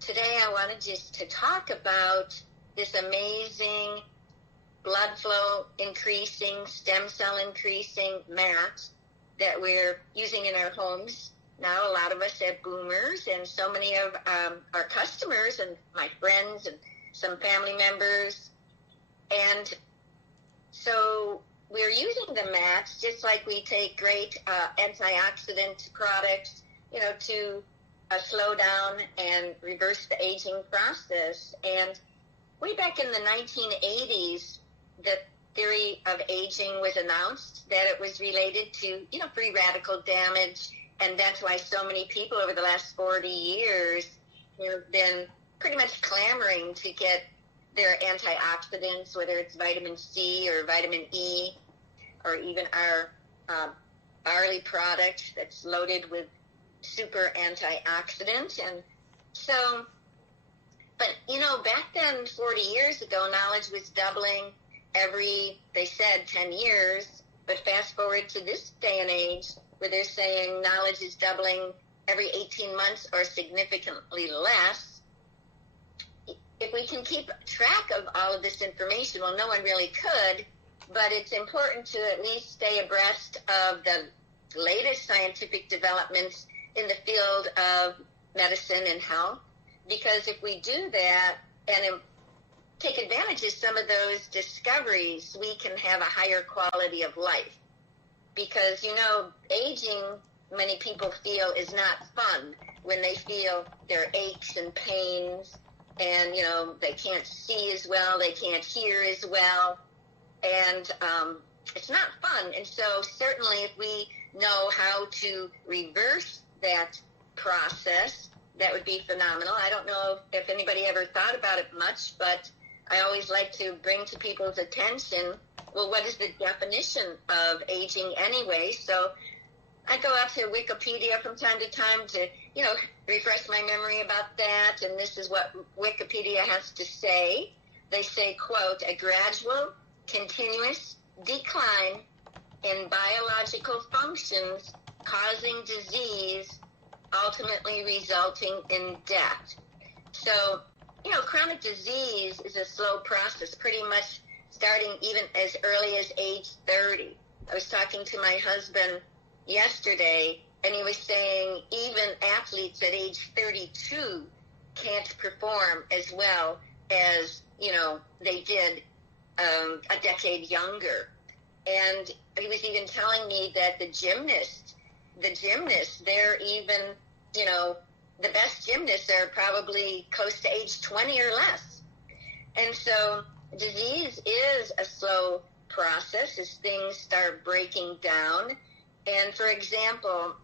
today I wanted just to talk about this amazing blood flow increasing, stem cell increasing mat that we're using in our homes. Now a lot of us have boomers, and so many of our customers and my friends and some family members. And so we're using the mats just like we take great antioxidant products, to slow down and reverse the aging process. And way back in the 1980s, the theory of aging was announced, that it was related to, free radical damage. And that's why so many people over the last 40 years have been pretty much clamoring to get their antioxidants, whether it's vitamin C or vitamin E, or even our barley product that's loaded with super antioxidant. And so, but, back then, 40 years ago, knowledge was doubling every, they said, 10 years. But fast forward to this day and age, where they're saying knowledge is doubling every 18 months or significantly less. If we can keep track of all of this information, well, no one really could, but it's important to at least stay abreast of the latest scientific developments in the field of medicine and health, because if we do that and take advantage of some of those discoveries, we can have a higher quality of life. Because, aging, many people feel, is not fun when they feel their aches and pains, and, they can't see as well, they can't hear as well, and it's not fun. And so certainly if we know how to reverse that process, that would be phenomenal. I don't know if anybody ever thought about it much, but I always like to bring to people's attention, well, what is the definition of aging anyway? So I go out to Wikipedia from time to time to, refresh my memory about that. And this is what Wikipedia has to say. They say, quote, a gradual, continuous decline in biological functions causing disease, ultimately resulting in death. So, chronic disease is a slow process, pretty much starting even as early as age 30. I was talking to my husband yesterday, and he was saying even athletes at age 32 can't perform as well as, they did a decade younger. And he was even telling me that the gymnasts, they're even, the best gymnasts are probably close to age 20 or less. And so disease is a slow process as things start breaking down. And for example,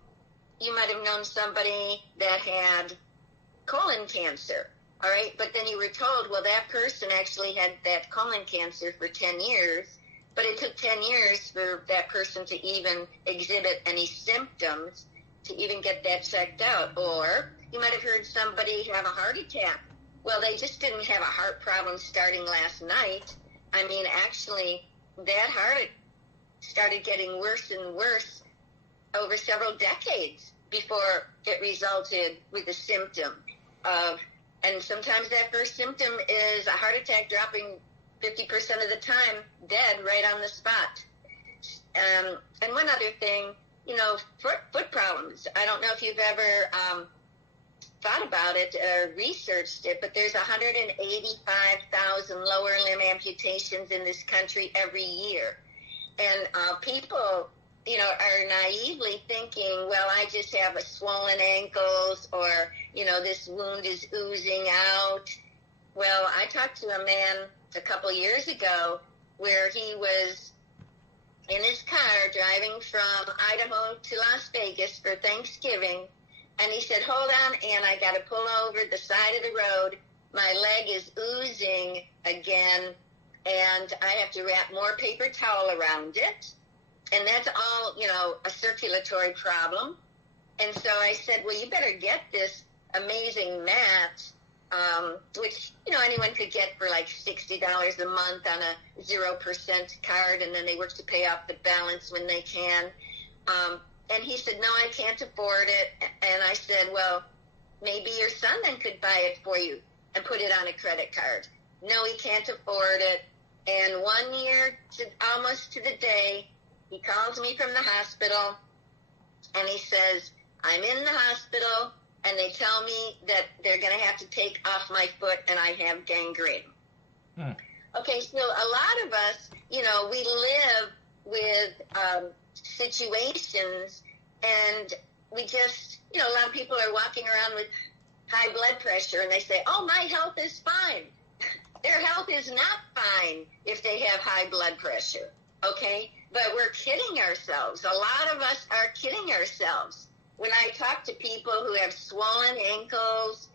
you might have known somebody that had colon cancer, all right? But then you were told, well, that person actually had that colon cancer for 10 years, but it took 10 years for that person to even exhibit any symptoms, to even get that checked out. Or you might have heard somebody have a heart attack. Well, they just didn't have a heart problem starting last night. I mean, actually, that heart started getting worse and worse over several decades before it resulted with a symptom of, and sometimes that first symptom is a heart attack, dropping 50% of the time dead right on the spot. And one other thing, foot problems. I don't know if you've ever thought about it or researched it, but there's 185,000 lower limb amputations in this country every year. And people, are naively thinking, well, I just have a swollen ankles, or, this wound is oozing out. Well, I talked to a man a couple years ago where he was in his car driving from Idaho to Las Vegas for Thanksgiving. And he said, hold on, Ann, I got to pull over the side of the road. My leg is oozing again, and I have to wrap more paper towel around it. And that's all, a circulatory problem. And so I said, well, you better get this amazing mat, which, anyone could get for like $60 a month on a 0% card, and then they work to pay off the balance when they can. And he said, no, I can't afford it. And I said, well, maybe your son then could buy it for you and put it on a credit card. No, he can't afford it. And 1 year, almost to the day, he calls me from the hospital, and he says, I'm in the hospital, and they tell me that they're going to have to take off my foot, and I have gangrene. Okay, so a lot of us, we live with situations, and we just, a lot of people are walking around with high blood pressure, and they say, oh, my health is fine. Their health is not fine if they have high blood pressure, okay? But we're kidding ourselves. A lot of us are kidding ourselves. When I talk to people who have swollen ankles,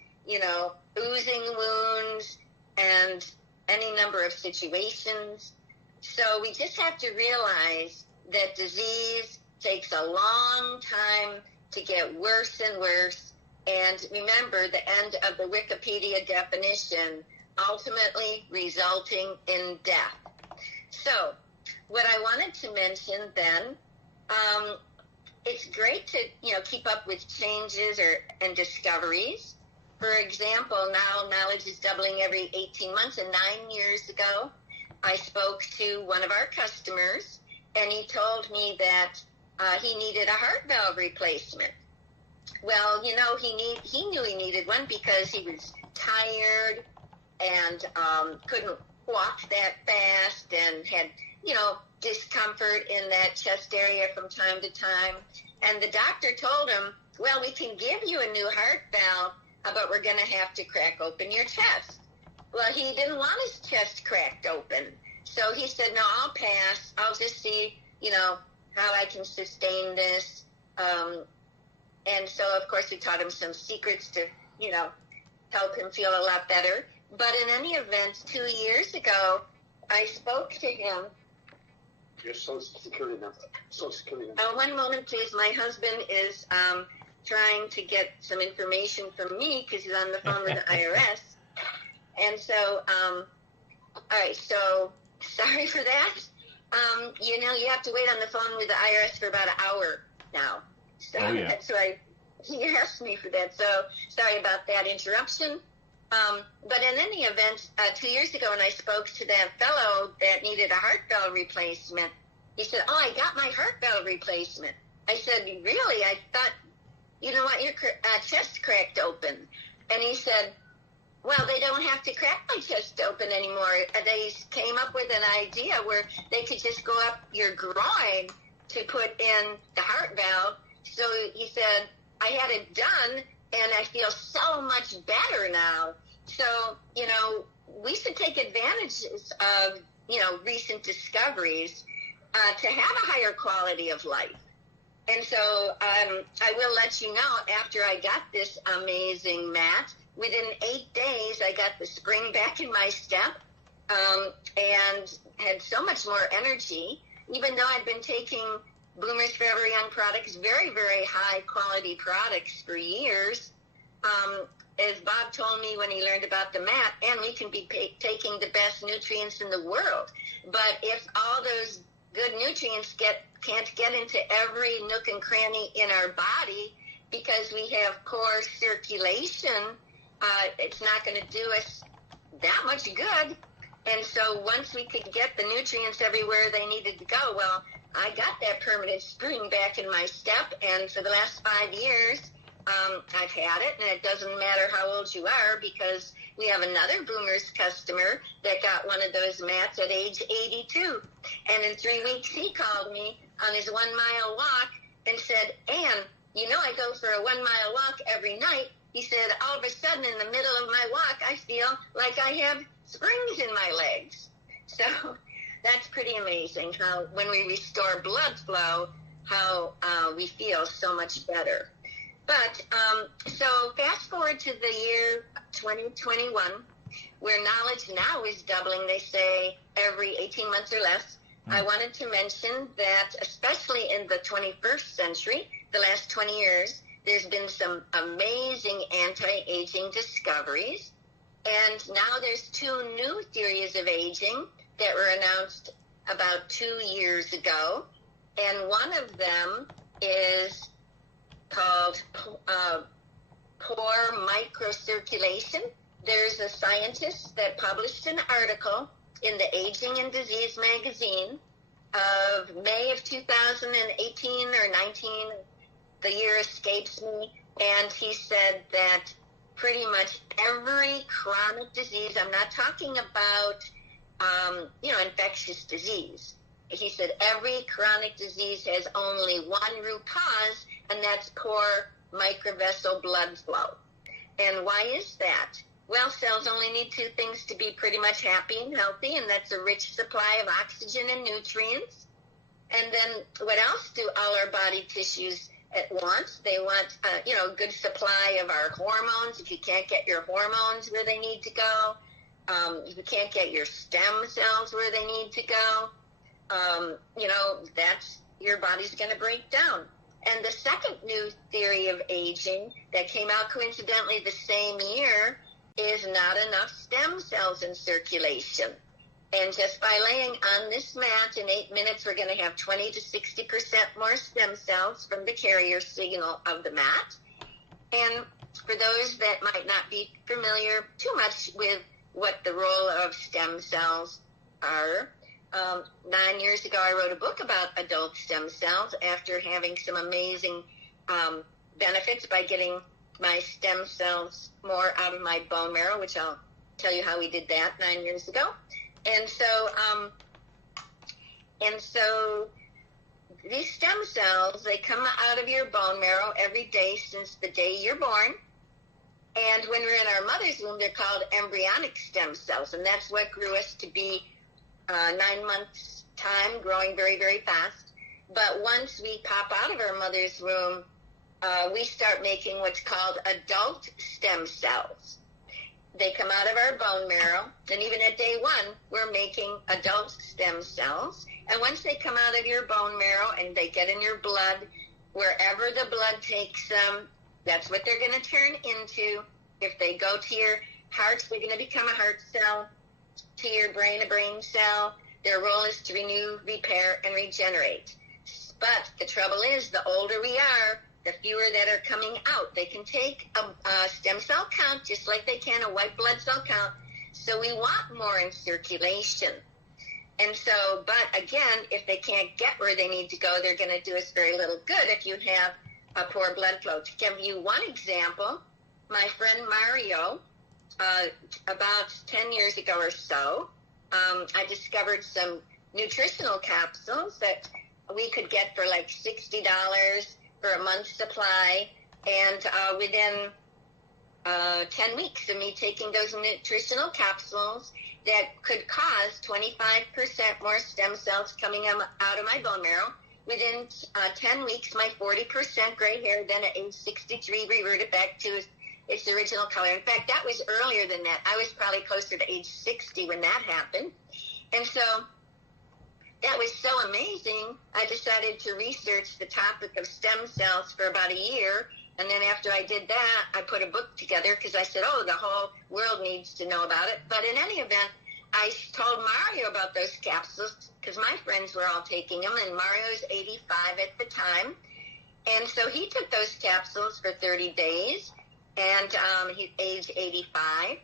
oozing wounds, and any number of situations. So we just have to realize that disease takes a long time to get worse and worse. And remember the end of the Wikipedia definition, ultimately resulting in death. So what I wanted to mention then, it's great to, keep up with changes and discoveries. For example, now knowledge is doubling every 18 months, and 9 years ago, I spoke to one of our customers, and he told me that he needed a heart valve replacement. Well, he knew he needed one because he was tired and couldn't walk that fast and had, discomfort in that chest area from time to time. And the doctor told him, well, we can give you a new heart valve, but we're going to have to crack open your chest. Well, he didn't want his chest cracked open. So he said, no, I'll pass. I'll just see, how I can sustain this. And so, of course, we taught him some secrets to, help him feel a lot better. But in any event, 2 years ago, I spoke to him. Your Social Security number. Social Security number. One moment, please. My husband is trying to get some information from me because he's on the phone with the IRS. And so, all right, so sorry for that. You have to wait on the phone with the IRS for about an hour now. So That's why he asked me for that. So sorry about that interruption. But in any event, 2 years ago when I spoke to that fellow that needed a heart valve replacement, he said, oh, I got my heart valve replacement. I said, really? I thought, your chest cracked open. And he said, well, they don't have to crack my chest open anymore. They came up with an idea where they could just go up your groin to put in the heart valve. So he said, I had it done, and I feel so much better now. So, we should take advantage of, recent discoveries to have a higher quality of life. And so I will let you know, after I got this amazing mat, within 8 days, I got the spring back in my step and had so much more energy, even though I'd been taking Bloomers Forever Young products, very, very high quality products for years. As Bob told me when he learned about the mat, and we can be taking the best nutrients in the world. But if all those good nutrients can't get into every nook and cranny in our body because we have poor circulation, it's not going to do us that much good. And so once we could get the nutrients everywhere they needed to go, well, I got that permanent spring back in my step, and for the last 5 years, I've had it, and it doesn't matter how old you are, because we have another Boomers customer that got one of those mats at age 82. And in 3 weeks, he called me on his 1 mile walk and said, Ann, I go for a 1 mile walk every night. He said, all of a sudden, in the middle of my walk, I feel like I have springs in my legs. So that's pretty amazing how when we restore blood flow, how we feel so much better. But so fast forward to the year 2021, where knowledge now is doubling, they say, every 18 months or less. I wanted to mention that, especially in the 21st century, the last 20 years, there's been some amazing anti-aging discoveries. And now there's 2 new theories of aging that were announced about 2 years ago. And one of them is called poor microcirculation. There's a scientist that published an article in the Aging and Disease magazine of May of 2018 or 19, the year escapes me, and he said that pretty much every chronic disease, I'm not talking about, infectious disease. He said every chronic disease has only one root cause, and that's poor microvessel blood flow. And why is that? Well, cells only need two things to be pretty much happy and healthy, and that's a rich supply of oxygen and nutrients. And then what else do all our body tissues want? They want, a good supply of our hormones. If you can't get your hormones where they need to go, if you can't get your stem cells where they need to go, that's your body's going to break down. And the second new theory of aging that came out coincidentally the same year is not enough stem cells in circulation. And just by laying on this mat in 8 minutes, we're going to have 20 to 60% more stem cells from the carrier signal of the mat. And for those that might not be familiar too much with what the role of stem cells are, 9 years ago, I wrote a book about adult stem cells after having some amazing benefits by getting my stem cells more out of my bone marrow, which I'll tell you how we did that 9 years ago. And so these stem cells, they come out of your bone marrow every day since the day you're born. And when we're in our mother's womb, they're called embryonic stem cells. And that's what grew us to be 9 months time, growing very, very fast. But once we pop out of our mother's womb, we start making what's called adult stem cells. They come out of our bone marrow, and even at day one, we're making adult stem cells. And once they come out of your bone marrow and they get in your blood, wherever the blood takes them, that's what they're going to turn into. If they go to your heart, they're going to become a heart cell. To your brain, a brain cell. Their role is to renew, repair, and regenerate. But the trouble is, the older we are, the fewer that are coming out. They can take a stem cell count just like they can a white blood cell count. So we want more in circulation. And so, but again, if they can't get where they need to go, they're going to do us very little good if you have a poor blood flow. To give you one example, my friend Mario, about 10 years ago or so, I discovered some nutritional capsules that we could get for like $60 for a month's supply. And within 10 weeks of me taking those nutritional capsules, that could cause 25% more stem cells coming out of my bone marrow. Within 10 weeks, my 40% gray hair, then at age 63, reverted back to its original color. In fact, that was earlier than that. I was probably closer to age 60 when that happened. And so that was so amazing, I decided to research the topic of stem cells for about a year. And then after I did that, I put a book together because I said, the whole world needs to know about it. But in any event, I told Mario about those capsules because my friends were all taking them, and Mario's 85 at the time. And so he took those capsules for 30 days, and he's age 85.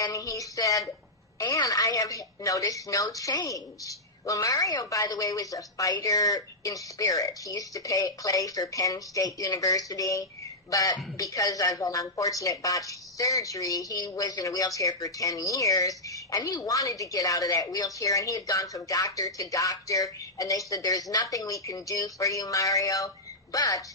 And he said, Ann, I have noticed no change. Well, Mario, by the way, was a fighter in spirit. He used to play for Penn State University, but because of an unfortunate botched surgery, he was in a wheelchair for 10 years, and he wanted to get out of that wheelchair, and he had gone from doctor to doctor, and they said, there's nothing we can do for you, Mario. But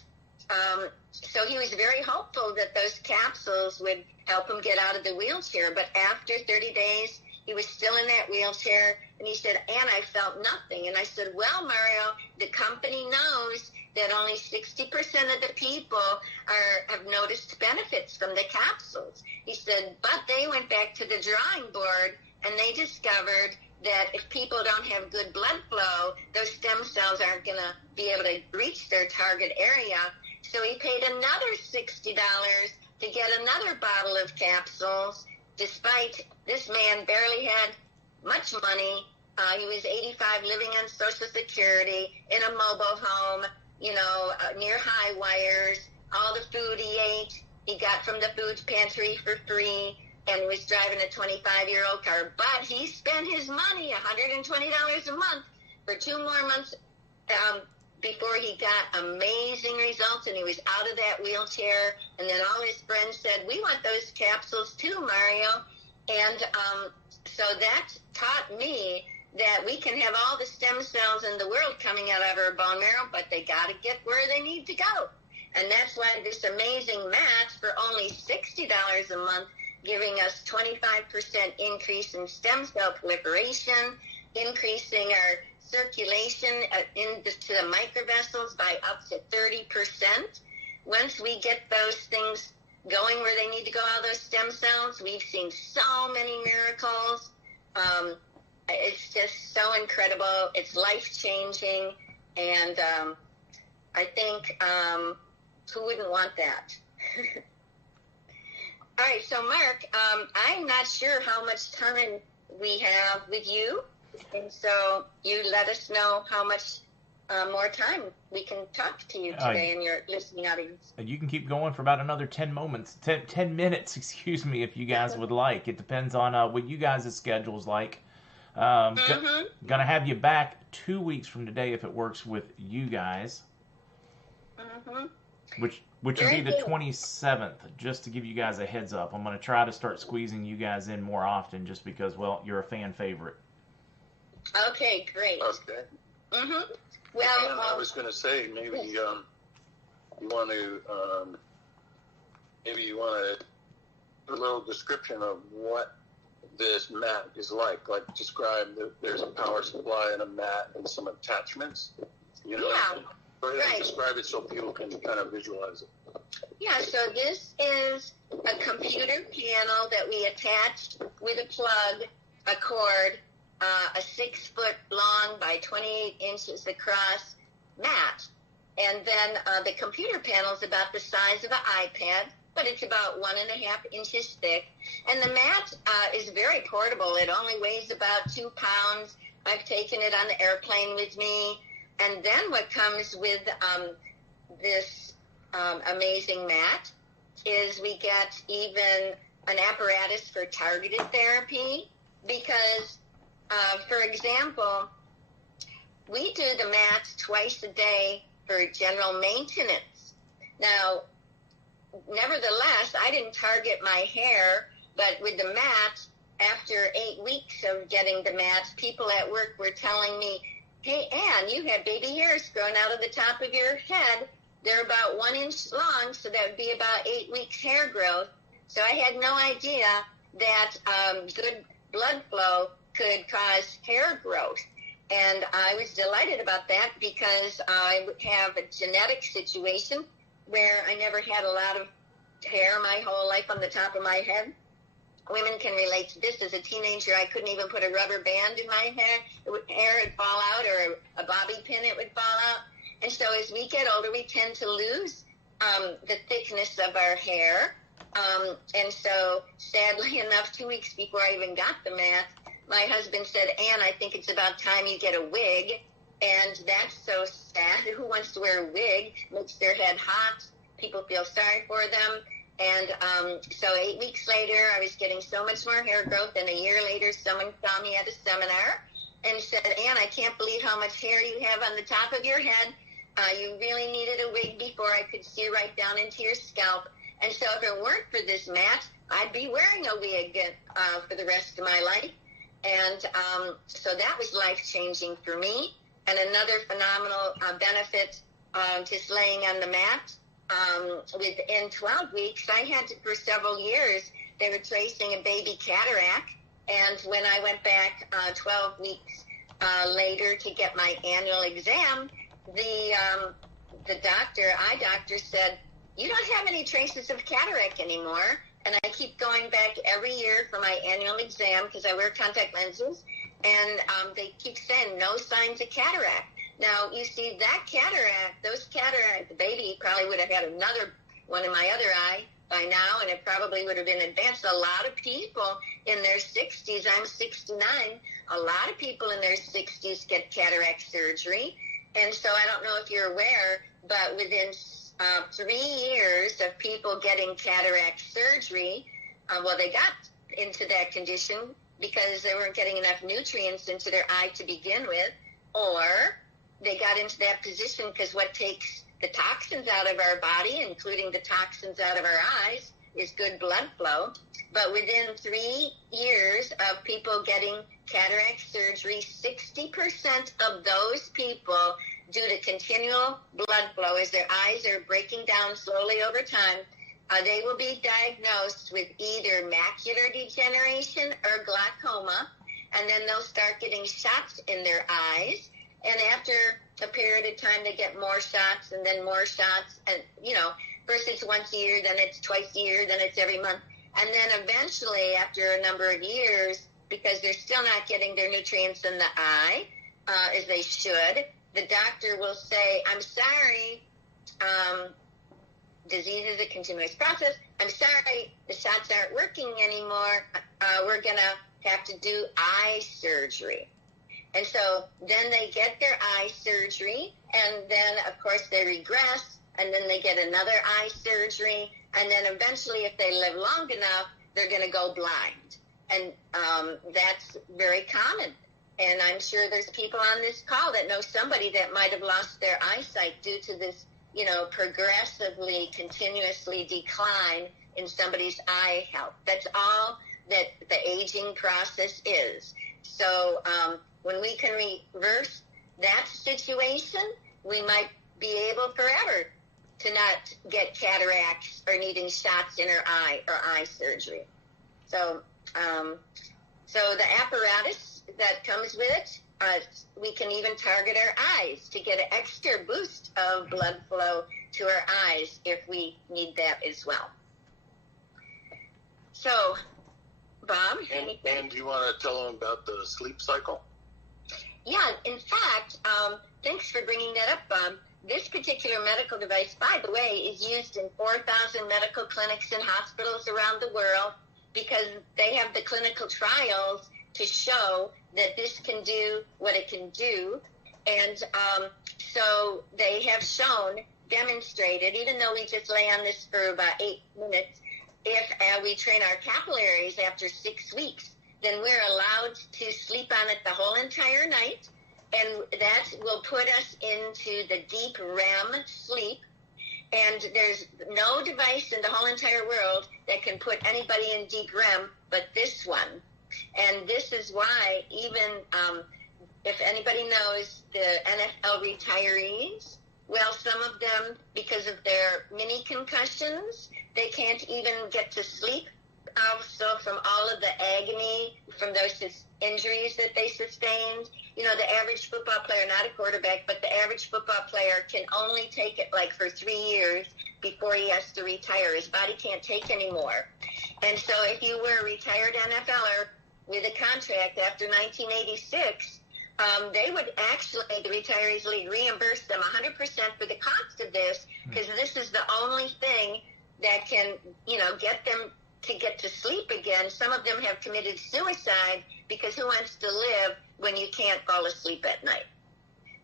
so he was very hopeful that those capsules would help him get out of the wheelchair. But after 30 days, he was still in that wheelchair, and he said, Ann, I felt nothing. And I said, well, Mario, the company knows that only 60% of the people have noticed benefits from the capsules. He said, but they went back to the drawing board, and they discovered that if people don't have good blood flow, those stem cells aren't going to be able to reach their target area. So he paid another $60 to get another bottle of capsules, despite this man barely had much money. He was 85, living on Social Security, in a mobile home, near high wires, all the food he ate, he got from the food pantry for free and was driving a 25-year-old car. But he spent his money, $120 a month, for 2 more months before he got amazing results, and he was out of that wheelchair. And then all his friends said, we want those capsules too, Mario. And so that taught me that we can have all the stem cells in the world coming out of our bone marrow, but they got to get where they need to go. And that's why this amazing match for only $60 a month, giving us 25% increase in stem cell proliferation, increasing our circulation into the microvessels by up to 30%. Once we get those things going where they need to go, all those stem cells, we've seen so many miracles. It's just so incredible. It's life-changing, and I think who wouldn't want that? All right, so Mark, I'm not sure how much time we have with you, and so you let us know how much more time we can talk to you today in your listening audience. You can keep going for about another 10 minutes, excuse me, if you guys would like. It depends on what you guys' schedule's like. Gonna have you back 2 weeks from today if it works with you guys. Which would be the 27th, just to give you guys a heads up. I'm going to try to start squeezing you guys in more often just because, well, you're a fan favorite. Okay, great. Okay. Well, and I was going to say, maybe you want to put a little description of what this mat is like describe that there's a power supply and a mat and some attachments, you know. Yeah. Go ahead and describe it so people can kind of visualize it. Yeah, so this is a computer panel that we attached with a plug, a cord, a 6-foot long by 28 inches across mat. And then the computer panel is about the size of an iPad, but it's about 1.5 inches thick. And the mat is very portable. It only weighs about 2 pounds. I've taken it on the airplane with me. And then what comes with this amazing mat is we get even an apparatus for targeted therapy because, for example, we do the mats twice a day for general maintenance. Now, nevertheless, I didn't target my hair, but with the mat, after 8 weeks of getting the mats, people at work were telling me, hey, Ann, you have baby hairs growing out of the top of your head. They're about 1 inch long, so that would be about 8 weeks hair growth. So I had no idea that good blood flow could cause hair growth. And I was delighted about that because I have a genetic situation where I never had a lot of hair my whole life on the top of my head. Women can relate to this. As a teenager, I couldn't even put a rubber band in my hair. Hair would fall out, or a bobby pin, it would fall out. And so as we get older, we tend to lose the thickness of our hair. And so sadly enough, 2 weeks before I even got the mat, my husband said, Ann, I think it's about time you get a wig. And that's so sad. Who wants to wear a wig? Makes their head hot. People feel sorry for them. And so 8 weeks later, I was getting so much more hair growth. And a year later, someone saw me at a seminar and said, Ann, I can't believe how much hair you have on the top of your head. You really needed a wig before I could see right down into your scalp. And so if it weren't for this mat, I'd be wearing a wig for the rest of my life. And so that was life-changing for me. And another phenomenal benefit just laying on the mat, within 12 weeks, I had to, for several years, they were tracing a baby cataract. And when I went back 12 weeks later to get my annual exam, the eye doctor said, you don't have any traces of cataract anymore. And I keep going back every year for my annual exam because I wear contact lenses. And they keep saying no signs of cataract. Now, you see, those cataract, the baby probably would have had another one in my other eye by now, and it probably would have been advanced. A lot of people in their 60s, I'm 69, a lot of people in their 60s get cataract surgery. And so I don't know if you're aware, but within 3 years of people getting cataract surgery. They got into that condition because they weren't getting enough nutrients into their eye to begin with, or they got into that position because what takes the toxins out of our body, including the toxins out of our eyes, is good blood flow. But within 3 years of people getting cataract surgery, 60% of those people, due to continual blood flow, as their eyes are breaking down slowly over time, they will be diagnosed with either macular degeneration or glaucoma, and then they'll start getting shots in their eyes. And after a period of time, they get more shots and then more shots. And, first it's once a year, then it's twice a year, then it's every month. And then eventually, after a number of years, because they're still not getting their nutrients in the eye as they should, the doctor will say, I'm sorry, disease is a continuous process. I'm sorry, the shots aren't working anymore. We're going to have to do eye surgery. And so then they get their eye surgery, and then, of course, they regress, and then they get another eye surgery, and then eventually, if they live long enough, they're going to go blind. And that's very common. And I'm sure there's people on this call that know somebody that might have lost their eyesight due to this, progressively, continuously decline in somebody's eye health. That's all that the aging process is. So when we can reverse that situation, we might be able forever to not get cataracts or needing shots in our eye or eye surgery. So the apparatus that comes with it, we can even target our eyes to get an extra boost of blood flow to our eyes if we need that as well. So, Bob? And do you want to tell them about the sleep cycle? Yeah, in fact, thanks for bringing that up, Bob. This particular medical device, by the way, is used in 4,000 medical clinics and hospitals around the world because they have the clinical trials to show that this can do what it can do. And so they have demonstrated, even though we just lay on this for about 8 minutes, if we train our capillaries after 6 weeks, then we're allowed to sleep on it the whole entire night. And that will put us into the deep REM sleep. And there's no device in the whole entire world that can put anybody in deep REM but this one. And this is why even if anybody knows the NFL retirees, well, some of them, because of their mini concussions, they can't even get to sleep. Also, from all of the agony from those injuries that they sustained, the average football player, not a quarterback, but the average football player can only take it like for 3 years before he has to retire. His body can't take anymore. And so if you were a retired NFLer with a contract after 1986, they would actually, the Retirees League, reimburse them 100% for the cost of this, because this is the only thing that can, get them to get to sleep again. Some of them have committed suicide because who wants to live when you can't fall asleep at night?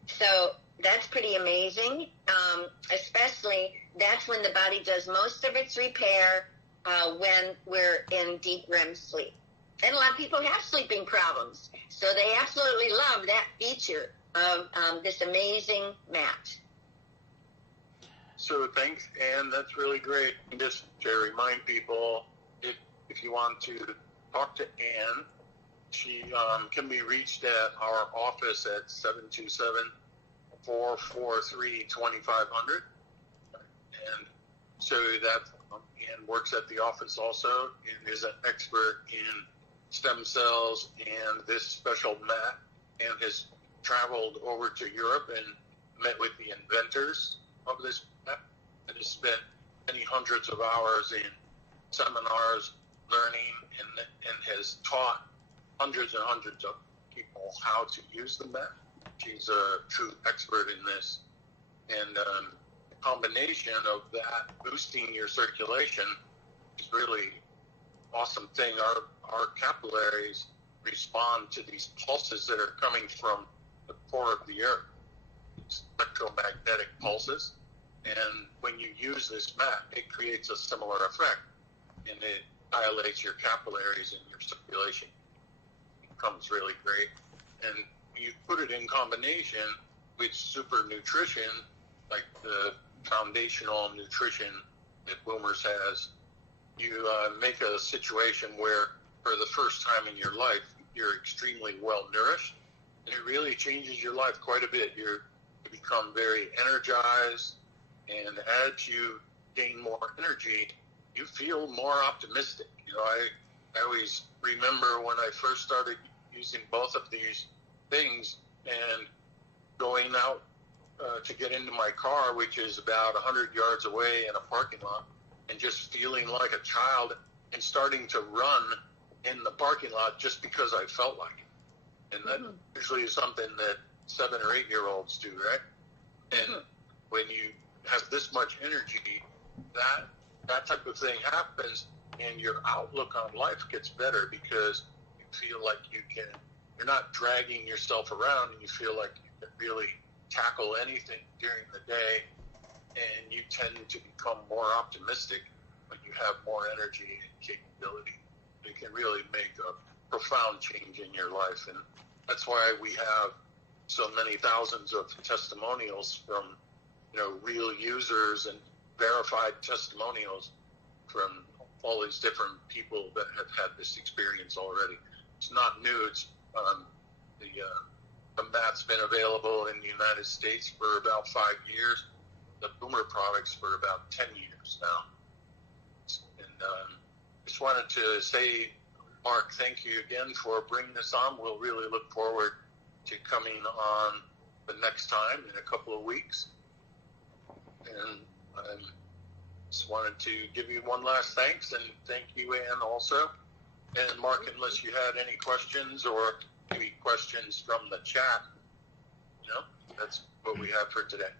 So that's pretty amazing. Especially that's when the body does most of its repair when we're in deep REM sleep. And a lot of people have sleeping problems. So they absolutely love that feature of this amazing mat. So thanks, Ann. That's really great. And just to remind people, if you want to talk to Ann, she can be reached at our office at 727-443-2500. And so that Ann works at the office also and is an expert in stem cells and this special mat, and has traveled over to Europe and met with the inventors of this mat, and has spent many hundreds of hours in seminars learning and has taught hundreds and hundreds of people how to use the mat. She's a true expert in this. And the combination of that boosting your circulation is really awesome thing. Our capillaries respond to these pulses that are coming from the core of the earth, electromagnetic pulses, And when you use this mat, it creates a similar effect, and it dilates your capillaries and your circulation. It becomes really great. And you put it in combination with super nutrition, like the foundational nutrition that Boomers has. You make a situation where, for the first time in your life, you're extremely well nourished, and it really changes your life quite a bit. You become very energized, and as you gain more energy, you feel more optimistic. I always remember when I first started using both of these things and going out to get into my car, which is about 100 yards away in a parking lot, and just feeling like a child and starting to run in the parking lot just because I felt like it. And that usually is something that 7 or 8 year olds do, right? And when you have this much energy, that type of thing happens, and your outlook on life gets better because you feel like you're not dragging yourself around, and you feel like you can really tackle anything during the day, and you tend to become more optimistic when you have more energy and capability. It can really make a profound change in your life, and that's why we have so many thousands of testimonials from real users and verified testimonials from all these different people that have had this experience already. It's not new. It's the mat's been available in the United States for about 5 years. The Boomer products for about 10 years now. And just wanted to say, Mark, thank you again for bringing this on. We'll really look forward to coming on the next time in a couple of weeks. And I just wanted to give you one last thanks, and thank you, Ann, also. And Mark, unless you had any questions or maybe questions from the chat, that's what we have for today.